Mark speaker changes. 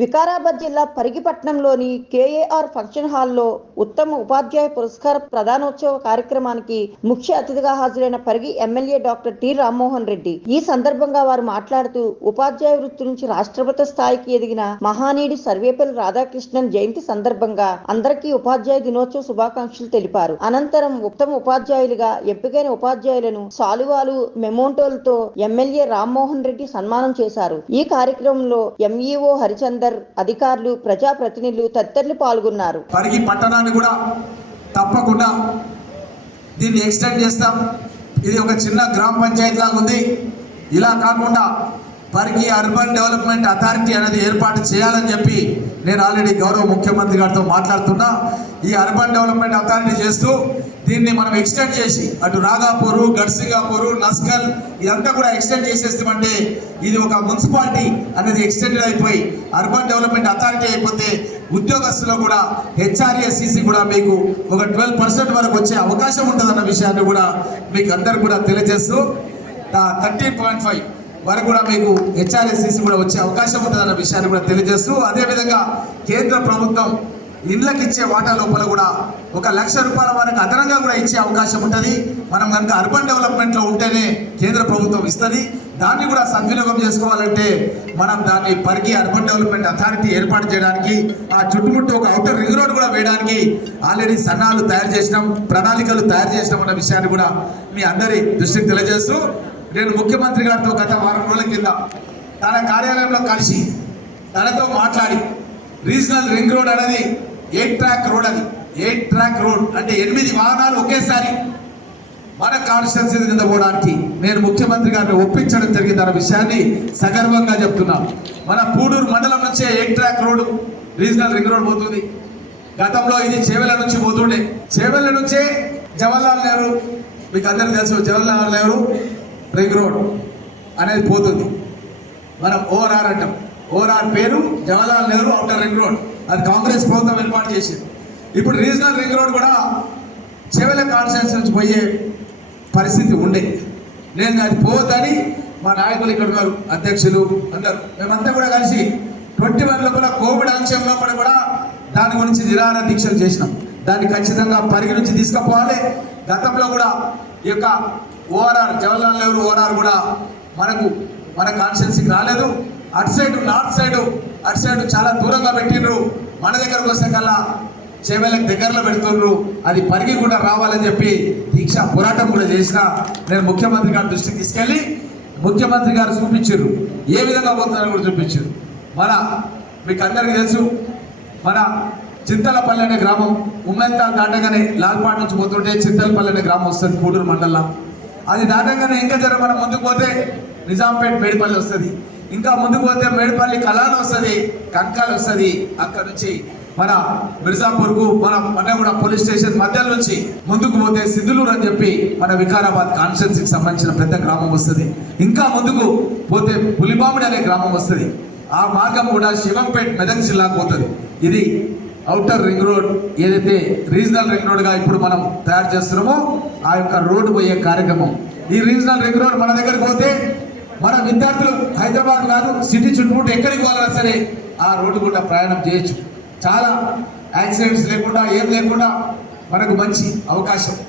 Speaker 1: వికారాబాద్ జిల్లా పరిగిపట్నంలోని KAR function హాల్లో ఉత్తమ ఉపాధ్యాయ పురస్కార ప్రధానోత్సవ కార్యక్రమానికి ముఖ్య అతిథిగా హాజరైన Parigi MLA doctor T Rammohan Reddy. ఈ సందర్భంగా వారు మాట్లాడుతూ ఉపాధ్యాయ వృత్తి నుంచి రాష్ట్రపతి స్థాయికి ఎదిగిన మహానీయుడు సర్వేపల్లి రాధాకృష్ణన్ జయంతి సందర్భంగా అందరికీ ఉపాధ్యాయ దినోత్సవ శుభాకాంక్షలు తెలిపారు. అనంతరం ఉత్తమ ఉపాధ్యాయులుగా ఎంపికైన ఉపాధ్యాయులను సాలువాలు మెమోంటోలతో ఎమ్మెల్యే రామ్మోహన్ రెడ్డి సన్మానం చేశారు. ఈ కార్యక్రమంలో ఎంఈఓ హరిచందర్ అధికారులు ప్రజాప్రతినిధులు తదితరులు పాల్గొన్నారు.
Speaker 2: పరిగి పట్టణాన్ని కూడా తప్పకుండా దీన్ని ఎక్స్టెండ్ చేస్తాం. ఇది ఒక చిన్న గ్రామ పంచాయతీ లాగా ఉంది. ఇలా కాకుండా పరిగి అర్బన్ డెవలప్మెంట్ అథారిటీ అనేది ఏర్పాటు చేయాలని చెప్పి నేను ఆల్రెడీ గౌరవ ముఖ్యమంత్రి గారితో మాట్లాడుతున్నా. ఈ అర్బన్ డెవలప్మెంట్ అథారిటీ చేస్తూ దీన్ని మనం ఎక్స్టెండ్ చేసి అటు నాగాపూర్ గడ్సింగాపూర్ నస్కల్ ఇదంతా కూడా ఎక్స్టెండ్ చేసేస్తామంటే ఇది ఒక మున్సిపాలిటీ అనేది ఎక్స్టెండెడ్ అయిపోయి అర్బన్ డెవలప్మెంట్ అథారిటీ అయిపోతే ఉద్యోగస్తులు కూడా హెచ్ఆర్ఏసీసీ కూడా మీకు ఒక ట్వెల్వ్ పర్సెంట్ వరకు వచ్చే అవకాశం ఉంటుందన్న విషయాన్ని కూడా మీకు అందరు కూడా తెలియజేస్తూ థర్టీన్ పాయింట్ ఫైవ్ వరకు కూడా మీకు హెచ్ఆర్ఎస్సిసి కూడా వచ్చే అవకాశం ఉంటుందన్న విషయాన్ని కూడా తెలియజేస్తూ అదేవిధంగా కేంద్ర ప్రభుత్వం ఇండ్లకు ఇచ్చే వాటా లోపల కూడా ఒక లక్ష రూపాయల వరకు అదనంగా కూడా ఇచ్చే అవకాశం ఉంటుంది. మనం కనుక అర్బన్ డెవలప్మెంట్లో ఉంటేనే కేంద్ర ప్రభుత్వం ఇస్తుంది. దాన్ని కూడా సద్వినియోగం చేసుకోవాలంటే మనం దాన్ని పరిగి అర్బన్ డెవలప్మెంట్ అథారిటీ ఏర్పాటు చేయడానికి ఆ చుట్టుముట్టు ఒక అవుటర్ రింగ్ రోడ్ కూడా వేయడానికి ఆల్రెడీ సన్నాలు తయారు చేసినాం ప్రణాళికలు తయారు చేసినాం అన్న విషయాన్ని కూడా మీ అందరి దృష్టికి తెలియజేస్తూ నేను ముఖ్యమంత్రి గారితో గత వారం రోజుల కింద తన కార్యాలయంలో కలిసి తనతో మాట్లాడి రీజనల్ రింగ్ రోడ్ అనేది ఎయిట్ ట్రాక్ రోడ్ అది. ఎయిట్ ట్రాక్ రోడ్ అంటే ఎనిమిది వాహనాలు ఒకేసారి. మన కాన్స్టిట్యున్సీ కింద పోవడానికి నేను ముఖ్యమంత్రి గారిని ఒప్పించడం జరిగింది అన్న విషయాన్ని సగర్వంగా చెప్తున్నాను మన పూడూరు మండలం నుంచే eight track road regional ring road పోతుంది. గతంలో ఇది చేవెల నుంచి పోతుండే. చేవెల నుంచే జవహర్లాల్ నెహ్రూ మీకు అందరికీ తెలుసు జవహర్లాల్ నెహ్రూ రింగ్ రోడ్ అనేది పోతుంది. మనం ఓఆర్ఆర్ అంటాం. ఓఆర్ఆర్ పేరు Jawaharlal Nehru outer ring road. అది కాంగ్రెస్ ప్రభుత్వం ఏర్పాటు చేసింది. ఇప్పుడు రీజనల్ రింగ్ రోడ్ కూడా చెవెల కాన్స్టిట్యూన్స్ నుంచి పోయే పరిస్థితి ఉండే. నేను అది పోవద్దని మా నాయకులు ఇక్కడ ఉన్నారు అధ్యక్షులు అందరు. మేమంతా కూడా కలిసి ట్వంటీ వన్ లోపల కోవిడ్ అంశం లోపల కూడా దాని గురించి నిరాహార దీక్షలు చేసినాం. దాన్ని ఖచ్చితంగా పరిగణించి తీసుకుపోవాలి. గతంలో కూడా ఈ యొక్క ఓఆర్ఆర్ జవహర్లాల్ నెహ్రూ ఓఆర్ఆర్ కూడా మనకు మన కాన్స్టిట్యున్సీకి రాలేదు. అటు సైడ్ నార్త్ సైడ్ అటు సైడ్ చాలా దూరంగా పెట్టిండ్రు. మన దగ్గరకు వస్తే కల్లా చేవేళ్ళకి దగ్గరలో పెడుతుండ్రు. అది పరిగి కూడా రావాలని చెప్పి దీక్ష పోరాటం కూడా చేసిన నేను ముఖ్యమంత్రి గారి దృష్టికి తీసుకెళ్ళి ముఖ్యమంత్రి గారు చూపించారు ఏ విధంగా పోతున్నారో కూడా చూపించారు మన మీకు అందరికీ తెలుసు మన చింతలపల్లి అనే గ్రామం ఉమ్మెత్తాలు దాటగానే లాల్పాట్ నుంచి పోతుంటే చింతలపల్లి అనే గ్రామం వస్తుంది కూడూరు మండలం. అది దాటగానే ఇంకా జర మనం ముందుకు పోతే నిజాంపేట్ మేడిపల్లి వస్తుంది. ఇంకా ముందుకు పోతే మేడిపల్లి కళాలు వస్తుంది కంకాలు వస్తుంది. అక్కడ నుంచి మన మిర్జాపూర్కు మన మన పోలీస్ స్టేషన్ మధ్య నుంచి ముందుకు పోతే సిద్ధులూరు అని చెప్పి మన వికారాబాద్ కాన్స్టిట్యున్సీకి సంబంధించిన పెద్ద గ్రామం వస్తుంది. ఇంకా ముందుకు పోతే పులిబాముడి అనే గ్రామం వస్తుంది. ఆ మార్గం కూడా శివంపేట్ మెదక్ జిల్లాకు పోతుంది. ఇది అవుటర్ రింగ్ రోడ్ ఏదైతే రీజనల్ రింగ్ రోడ్గా ఇప్పుడు మనం తయారు చేస్తున్నామో ఆ యొక్క రోడ్డు పోయే కార్యక్రమం. ఈ రీజనల్ రింగ్ రోడ్ మన దగ్గరికి పోతే మన విద్యార్థులు హైదరాబాద్ కాదు సిటీ చుట్టుముట్టు ఎక్కడికి పోవాలన్నా సరే ఆ రోడ్డు గుండా ప్రయాణం చేయొచ్చు. చాలా యాక్సిడెంట్స్ లేకుండా ఏం లేకుండా మనకు మంచి అవకాశం.